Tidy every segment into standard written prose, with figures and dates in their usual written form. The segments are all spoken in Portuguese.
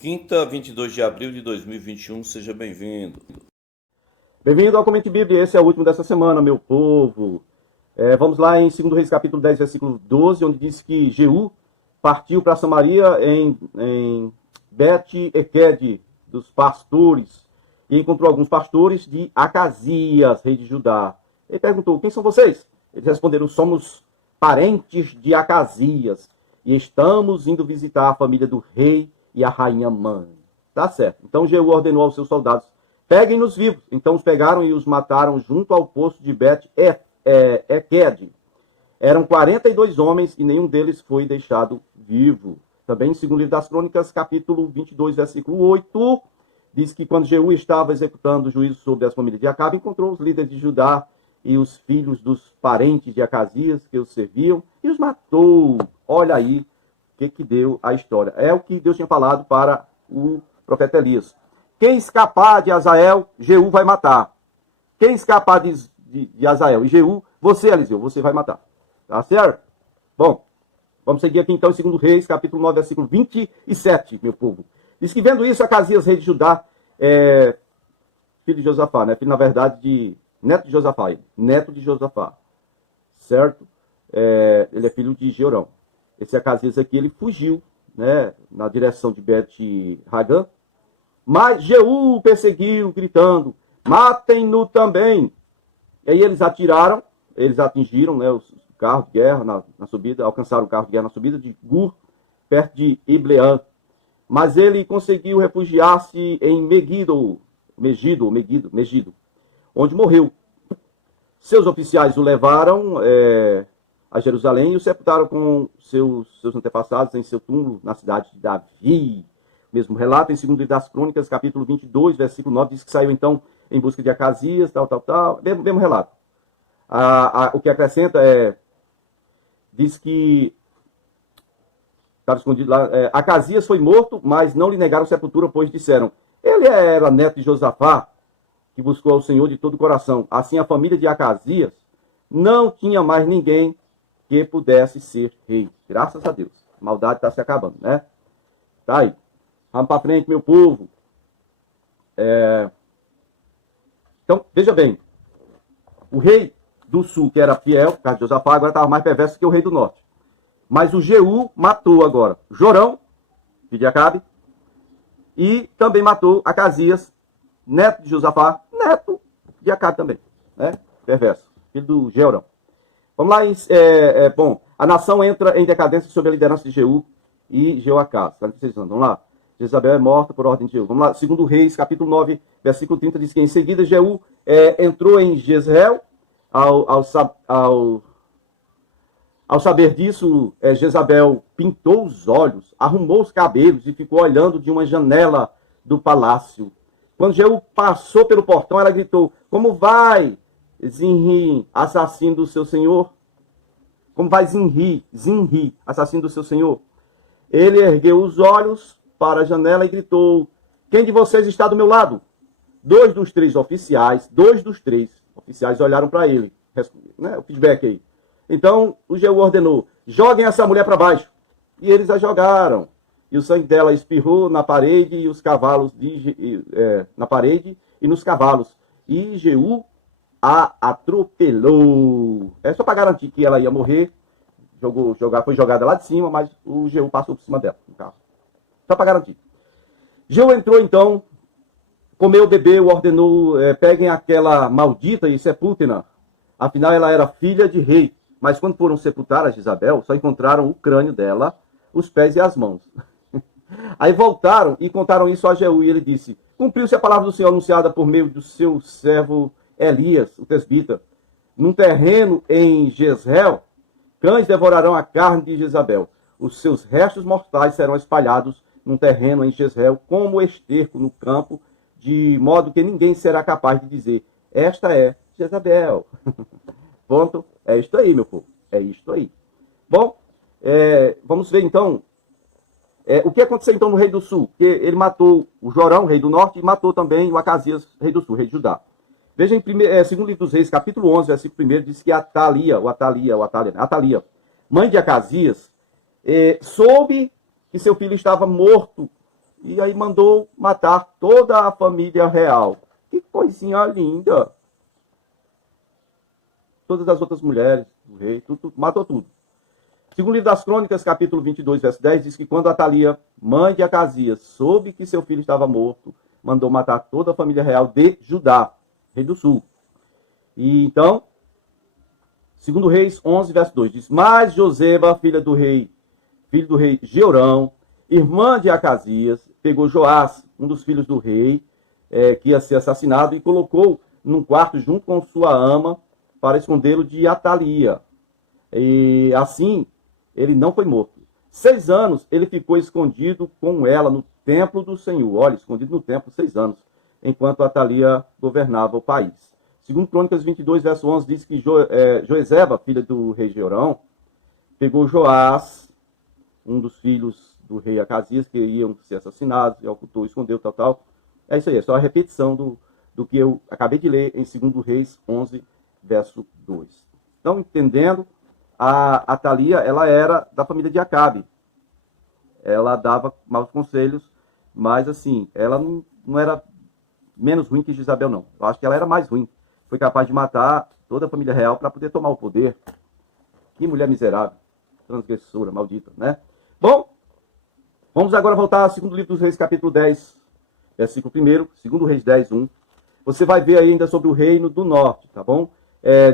Quinta, 22 de abril de 2021, seja bem-vindo. Bem-vindo ao Comente Bíblia, esse é o último dessa semana, meu povo. Vamos lá em 2 Reis capítulo 10, versículo 12, onde diz que Jeú partiu para Samaria em Bet-Eked, dos pastores, e encontrou alguns pastores de Acasias, rei de Judá. Ele perguntou, quem são vocês? Eles responderam, somos parentes de Acasias, e estamos indo visitar a família do rei e a rainha mãe. Tá certo. Então Jeú ordenou aos seus soldados, peguem-nos vivos. Então os pegaram e os mataram junto ao poço de Bet-Eked. Eram 42 homens e nenhum deles foi deixado vivo. Também, segundo o livro das Crônicas, capítulo 22, versículo 8, diz que quando Jeú estava executando o juízo sobre as famílias de Acabe, encontrou os líderes de Judá e os filhos dos parentes de Acasias que os serviam e os matou. Olha aí o que deu a história. É o que Deus tinha falado para o profeta Elias. Quem escapar de Azael, Jeú vai matar. Quem escapar de Azael e Jeú, você, Eliseu, você vai matar. Tá certo? Bom, vamos seguir aqui então em 2 Reis, capítulo 9, versículo 27, meu povo. Diz que vendo isso, Acasias, rei de Judá, filho de Josafá, né? Filho, na verdade, neto de Josafá. Neto de Josafá. Certo? Ele é filho de Jeorão. Esse Acasias aqui, ele fugiu, né? Na direção de Bet-Hagã. Mas Jeú perseguiu, gritando, matem-no também. E aí eles atiraram, eles atingiram, né, os carros de guerra na subida, alcançaram o carro de guerra na subida de Gur, perto de Ibleã. Mas ele conseguiu refugiar-se em Megido, onde morreu. Seus oficiais o levaram a Jerusalém e o sepultaram com seus antepassados em seu túmulo na cidade de Davi. Mesmo relato em 2 livro das Crônicas, capítulo 22, versículo 9, diz que saiu então em busca de Acasias, tal. Mesmo relato. O que acrescenta diz que estava escondido lá, Acasias foi morto, mas não lhe negaram sepultura, pois disseram, ele era neto de Josafá, que buscou ao Senhor de todo o coração. Assim a família de Acasias não tinha mais ninguém que pudesse ser rei. Graças a Deus. A maldade está se acabando, né? Tá aí. Vamos para frente, meu povo. Então, veja bem. O rei do sul, que era fiel, por causa de Josafá, agora estava mais perverso que o rei do norte. Mas o Jeú matou agora Jorão, filho de Acabe, e também matou Acasias, neto de Josafá, neto de Acabe também. Né? Perverso, filho do Jeorão. Vamos lá. Bom, a nação entra em decadência sob a liderança de Jeú e Jeoacás. Vamos lá. Jezabel é morta por ordem de Jeú. Vamos lá, 2 Reis, capítulo 9, versículo 30, diz que em seguida Jeú entrou em Jezreel. Ao saber disso, Jezabel pintou os olhos, arrumou os cabelos e ficou olhando de uma janela do palácio. Quando Jeú passou pelo portão, ela gritou, como vai, Zinri, assassino do seu senhor? Como vai Zinri, assassino do seu senhor? Ele ergueu os olhos para a janela e gritou, quem de vocês está do meu lado? Dois dos três oficiais olharam para ele, né, o feedback aí. Então o Jeú ordenou, joguem essa mulher para baixo. E eles a jogaram. E o sangue dela espirrou na parede e os cavalos na parede e nos cavalos. E Jeú a atropelou. É só para garantir que ela ia morrer. Foi jogada lá de cima, mas o Jeú passou por cima dela no carro. Só para garantir. Jeú entrou então, comeu, bebeu, ordenou, peguem aquela maldita e sepultem-na. Afinal, ela era filha de rei. Mas quando foram sepultar a Jezabel, só encontraram o crânio dela, os pés e as mãos. Aí voltaram e contaram isso a Jeú. E ele disse, cumpriu-se a palavra do Senhor anunciada por meio do seu servo Elias, o tesbita. Num terreno em Jezreel, cães devorarão a carne de Jezabel. Os seus restos mortais serão espalhados num terreno em Jezreel, como esterco no campo, de modo que ninguém será capaz de dizer, esta é Jezabel. Ponto. É isto aí, meu povo. É isto aí. Bom, vamos ver então o que aconteceu então no rei do sul. Que ele matou o Jorão, rei do norte, e matou também o Acasias, rei do sul, rei de Judá. Veja em segundo livro dos reis, capítulo 11, versículo 1, diz que Atalia, mãe de Acasias, soube que seu filho estava morto E aí mandou matar toda a família real. Que coisinha linda. Todas as outras mulheres, o rei, tudo, matou tudo. Segundo livro das Crônicas, capítulo 22, verso 10, diz que quando Atalia, mãe de Acasias, soube que seu filho estava morto, mandou matar toda a família real de Judá, rei do sul. E então, segundo Reis 11, verso 2, diz, mas Joseba, filho do rei Jeorão, irmã de Acasias, pegou Joás, um dos filhos do rei, que ia ser assassinado, e colocou num quarto junto com sua ama, para escondê-lo de Atalia. E assim, ele não foi morto. 6 anos ele ficou escondido com ela no templo do Senhor. Olha, escondido no templo 6 anos, enquanto Atalia governava o país. Segundo Crônicas 22, verso 11, diz que Joezeba, filha do rei Jeorão, pegou Joás, um dos filhos do rei Acasias, que iam ser assassinados, e ocultou, escondeu, tal. É isso aí, é só a repetição do que eu acabei de ler em 2 Reis 11, verso 2. Estão entendendo? A Atalia, ela era da família de Acabe. Ela dava maus conselhos, mas assim, ela não era menos ruim que Jezabel, não. Eu acho que ela era mais ruim. Foi capaz de matar toda a família real para poder tomar o poder. Que mulher miserável, transgressora, maldita, né? Bom, vamos agora voltar ao segundo livro dos Reis, capítulo 10, versículo 1, segundo Reis 10, 1. Você vai ver ainda sobre o reino do norte, tá bom?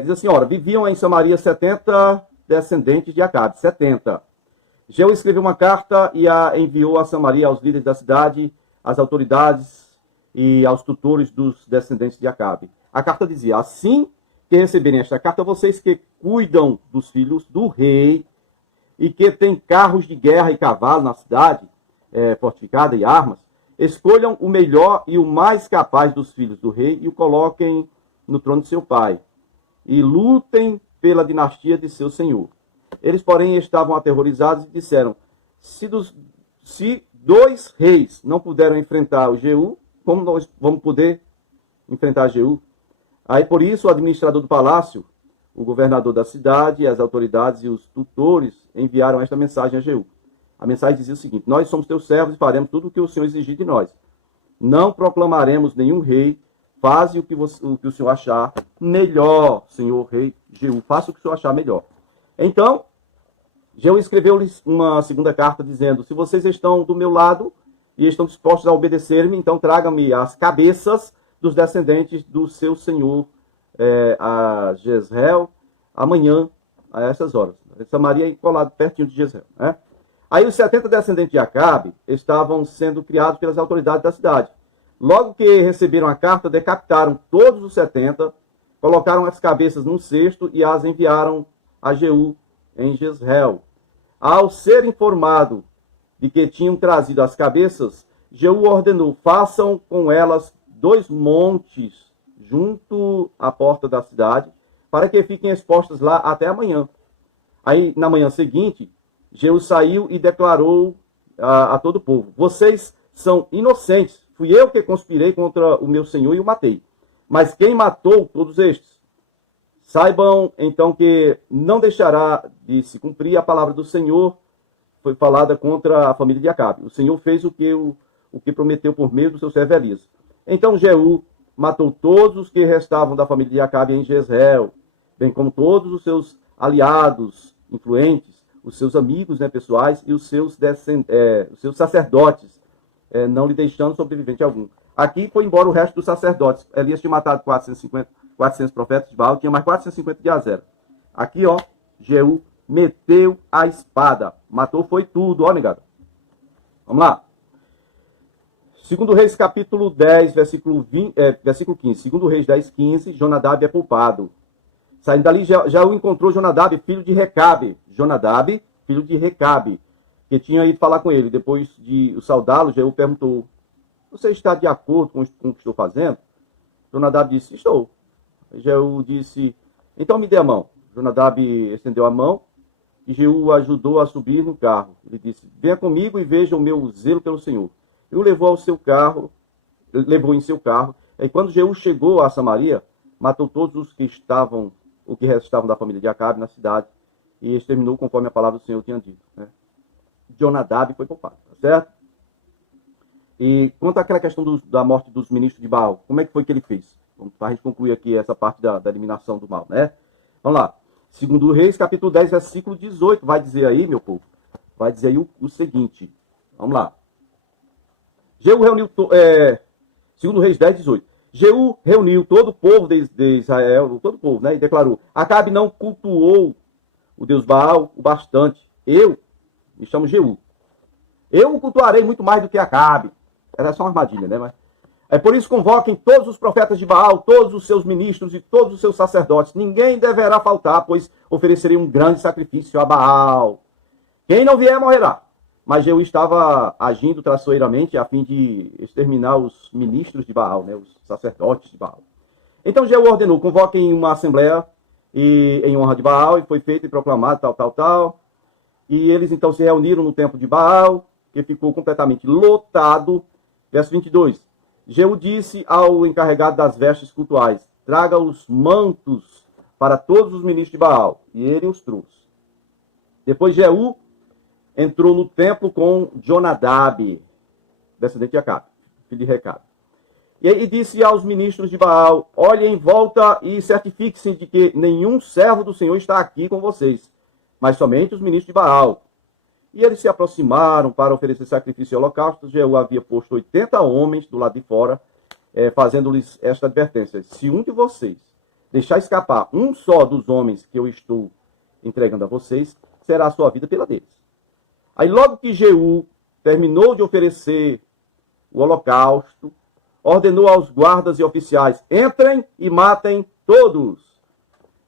Diz assim, ora, viviam em Samaria 70 descendentes de Acabe, 70. Jeú escreveu uma carta e a enviou a Samaria aos líderes da cidade, às autoridades e aos tutores dos descendentes de Acabe. A carta dizia, assim que receberem esta carta, vocês que cuidam dos filhos do rei e que têm carros de guerra e cavalo na cidade, fortificada e armas, escolham o melhor e o mais capaz dos filhos do rei e o coloquem no trono de seu pai. E lutem pela dinastia de seu senhor. Eles, porém, estavam aterrorizados e disseram, se 2 reis não puderam enfrentar o Jeú, como nós vamos poder enfrentar Jeú? Aí, por isso, o administrador do palácio, o governador da cidade, as autoridades e os tutores enviaram esta mensagem a Jeú. A mensagem dizia o seguinte, nós somos teus servos e faremos tudo o que o Senhor exigir de nós. Não proclamaremos nenhum rei, faze o que o Senhor achar melhor, Senhor rei Jeú, faça o que o Senhor achar melhor. Então, Jeú escreveu-lhes uma segunda carta dizendo, se vocês estão do meu lado e estão dispostos a obedecer-me, então tragam-me as cabeças dos descendentes do seu senhor a Jezreel amanhã, a essas horas. Samaria é colado pertinho de Jezreel, né? Aí os 70 descendentes de Acabe estavam sendo criados pelas autoridades da cidade. Logo que receberam a carta, decapitaram todos os 70, colocaram as cabeças num cesto e as enviaram a Jeú em Jezreel. Ao ser informado de que tinham trazido as cabeças, Jeú ordenou, façam com elas 2 montes junto à porta da cidade, para que fiquem expostas lá até amanhã. Aí, na manhã seguinte, Jeú saiu e declarou a todo o povo, vocês são inocentes, fui eu que conspirei contra o meu senhor e o matei. Mas quem matou todos estes? Saibam, então, que não deixará de se cumprir a palavra do Senhor, foi falada contra a família de Acabe. O Senhor fez o que prometeu por meio do seu servo Elias. Então Jeú matou todos os que restavam da família de Acabe em Jezreel, bem como todos os seus aliados influentes, os seus amigos, né, pessoais e os seus sacerdotes, não lhe deixando sobrevivente algum. Aqui foi embora o resto dos sacerdotes. Elias tinha matado 400 profetas de Baal, tinha mais 450 de Azera. Aqui, ó, Jeú meteu a espada. Matou foi tudo, ó, negado. Vamos lá. Segundo Reis, capítulo 10, versículo 15. Segundo Reis 10, 15, Jonadab é poupado. Saindo dali, Jeú encontrou Jonadab, filho de Recabe. Jonadab, filho de Recabe, que tinha ido falar com ele. Depois de o saudá-lo, Jeú perguntou, você está de acordo com o que estou fazendo? Jonadab disse, estou. Jeú disse, então me dê a mão. Jonadab estendeu a mão e Jeú ajudou a subir no carro. Ele disse, venha comigo e veja o meu zelo pelo Senhor. E o levou em seu carro. E quando Jeú chegou a Samaria, matou todos os que restavam da família de Acabe na cidade e exterminou conforme a palavra do Senhor tinha dito, né? Jonadab foi poupado, tá certo? E quanto àquela questão da morte dos ministros de Baal, como é que foi que ele fez? Para a gente concluir aqui essa parte da eliminação do mal, né? Vamos lá. Segundo Reis, capítulo 10, versículo 18, vai dizer aí, meu povo, vai dizer aí o seguinte. Vamos lá. Jeú reuniu, segundo Reis 10, 18. Jeú reuniu todo o povo de Israel, todo o povo, né? E declarou: Acabe não cultuou o Deus Baal o bastante. Eu, me chamo Jeú, eu o cultuarei muito mais do que Acabe. Era só uma armadilha, né? Mas é por isso convoquem todos os profetas de Baal, todos os seus ministros e todos os seus sacerdotes. Ninguém deverá faltar, pois oferecerei um grande sacrifício a Baal. Quem não vier morrerá. Mas Jeú estava agindo traiçoeiramente a fim de exterminar os ministros de Baal, né, os sacerdotes de Baal. Então Jeú ordenou: convoquem uma assembleia em honra de Baal, e foi feito e proclamado, tal. E eles então se reuniram no templo de Baal, que ficou completamente lotado. Verso 22. Jeú disse ao encarregado das vestes cultuais: traga os mantos para todos os ministros de Baal. E ele os trouxe. Depois Jeú entrou no templo com Jonadab, descendente de Acabe, filho de Recabe. E disse aos ministros de Baal: olhem em volta e certifiquem-se de que nenhum servo do Senhor está aqui com vocês, mas somente os ministros de Baal. E eles se aproximaram para oferecer sacrifício e holocausto. Jeú havia posto 80 homens do lado de fora, fazendo-lhes esta advertência: se um de vocês deixar escapar um só dos homens que eu estou entregando a vocês, será a sua vida pela deles. Aí logo que Jeú terminou de oferecer o holocausto, ordenou aos guardas e oficiais: entrem e matem todos.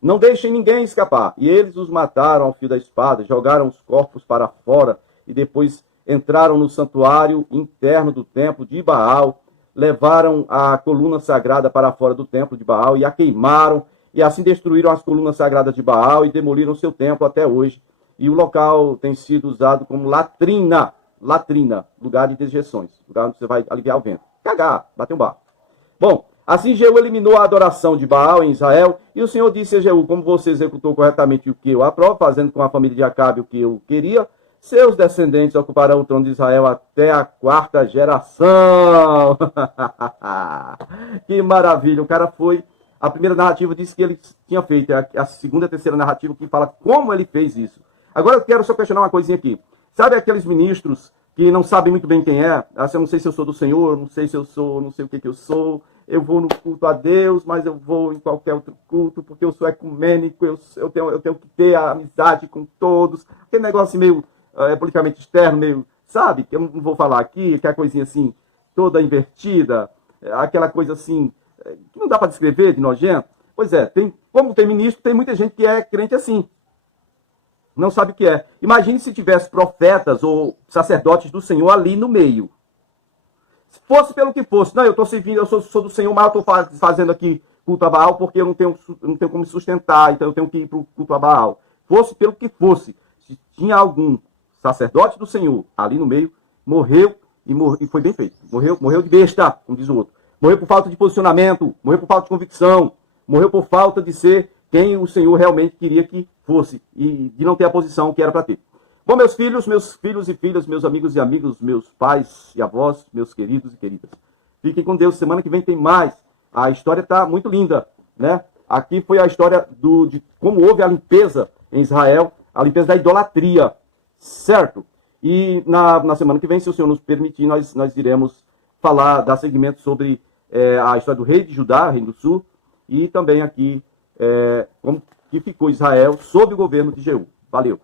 Não deixem ninguém escapar. E eles os mataram ao fio da espada, jogaram os corpos para fora e depois entraram no santuário interno do templo de Baal, levaram a coluna sagrada para fora do templo de Baal e a queimaram, e assim destruíram as colunas sagradas de Baal e demoliram seu templo até hoje. E o local tem sido usado como latrina, lugar de dejeções, lugar onde você vai aliviar o vento. Cagar, bater um barro. Bom, assim Jeú eliminou a adoração de Baal em Israel, e o Senhor disse a Jeú: como você executou corretamente o que eu aprovo, fazendo com a família de Acabe o que eu queria, seus descendentes ocuparão o trono de Israel até a 4ª geração. Que maravilha, o cara foi... A primeira narrativa disse que ele tinha feito, a segunda e a terceira narrativa que fala como ele fez isso. Agora eu quero só questionar uma coisinha aqui. Sabe aqueles ministros que não sabem muito bem quem é? Eu não sei se eu sou do Senhor, não sei se eu sou, não sei o que eu sou. Eu vou no culto a Deus, mas eu vou em qualquer outro culto, porque eu sou ecumênico, eu tenho que ter a amizade com todos. Aquele negócio meio politicamente externo, meio, sabe? Que eu não vou falar aqui, aquela coisinha assim, toda invertida, aquela coisa assim, que não dá para descrever, de nojento. Pois é, como tem ministro, tem muita gente que é crente assim. Não sabe o que é. Imagine se tivesse profetas ou sacerdotes do Senhor ali no meio. Se fosse pelo que fosse, não, eu estou servindo, eu sou do Senhor, mas eu estou fazendo aqui culto a Baal porque eu não tenho como me sustentar, então eu tenho que ir para o culto a Baal. Fosse pelo que fosse, se tinha algum sacerdote do Senhor ali no meio, morreu e foi bem feito. Morreu de besta, como diz o outro. Morreu por falta de posicionamento, morreu por falta de convicção, morreu por falta de ser quem o Senhor realmente queria que fosse e de não ter a posição que era para ter. Bom, meus filhos e filhas, meus amigos e amigos, meus pais e avós, meus queridos e queridas, fiquem com Deus. Semana que vem tem mais. A história está muito linda, né? Aqui foi a história de como houve a limpeza em Israel, a limpeza da idolatria, certo? E na semana que vem, se o Senhor nos permitir, nós iremos dar seguimento sobre a história do rei de Judá, rei do sul, e também aqui como que ficou Israel sob o governo de Jeú. Valeu!